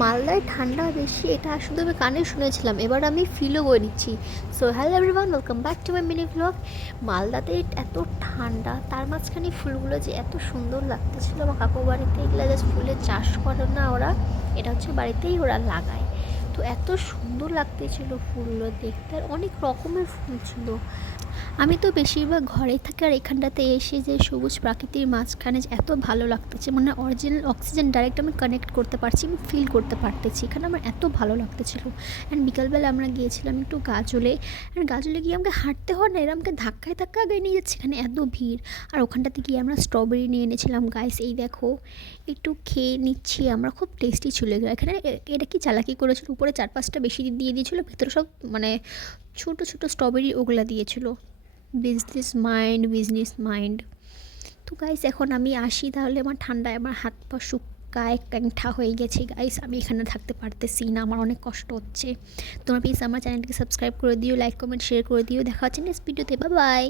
মালদায় ঠান্ডা বেশি এটা শুধু আমি কানে শুনেছিলাম, এবার আমি ফিলও করে নিচ্ছি। So hello everyone, welcome back to my mini vlog. মালদাতে এত ঠান্ডা, তার মাঝখানে ফুলগুলো যে এত সুন্দর লাগতেছিল। আমার কাকু বাড়িতে এগুলো জাস্ট ফুলের চাষ করে না ওরা, এটা হচ্ছে বাড়িতেই ওরা লাগায়। তো এত সুন্দর লাগতেছিল ফুলগুলো দেখতে, আর অনেক রকমের ফুল ছিল। আমি তো বেশিরভাগ ঘরেই থাকি, আর এখানটাতে এসে যে সবুজ প্রাকৃতির মাঝখানে যে এত ভালো লাগতেছে, মানে অরিজিনাল অক্সিজেন ডাইরেক্ট আমি কানেক্ট করতে পারছি, আমি ফিল করতে পারতেছি, এখানে আমার এত ভালো লাগতেছিল। অ্যান্ড বিকালবেলা আমরা গিয়েছিলাম একটু গাজলে, আর গাজলে গিয়ে আমাকে হাঁটতে হয় না, এরা আমাকে ধাক্কায় ধাক্কা আগে নিয়ে যাচ্ছে, এখানে এত ভিড়। আর ওখানটাতে গিয়ে আমরা স্ট্রবেরি নিয়ে এনেছিলাম গাইস, এই দেখো একটু খেয়ে নিচ্ছি আমরা, খুব টেস্টি ছিল এগুলো। এখানে এটা কি চালাকি করেছিল, উপরে 4-5টা বেশি দিয়ে দিয়েছিলো, ভিতরে সব মানে ছোটো ছোটো স্ট্রবেরি ওগুলা দিয়েছিল। Business mind, business mind. তো গাইস এখন আমি আসি তাহলে, আমার ঠান্ডায় আমার হাত পা শুকায় ক্যাংঠা হয়ে গেছে গাইস, আমি এখানে থাকতে পারতেছি না, আমার অনেক কষ্ট হচ্ছে। তোমরা প্লিজ আমার চ্যানেলটিকে সাবস্ক্রাইব করে দিও, লাইক কমেন্ট শেয়ার করে দিও। দেখা হচ্ছে নেক্সট ভিডিওতে, বাই বাই।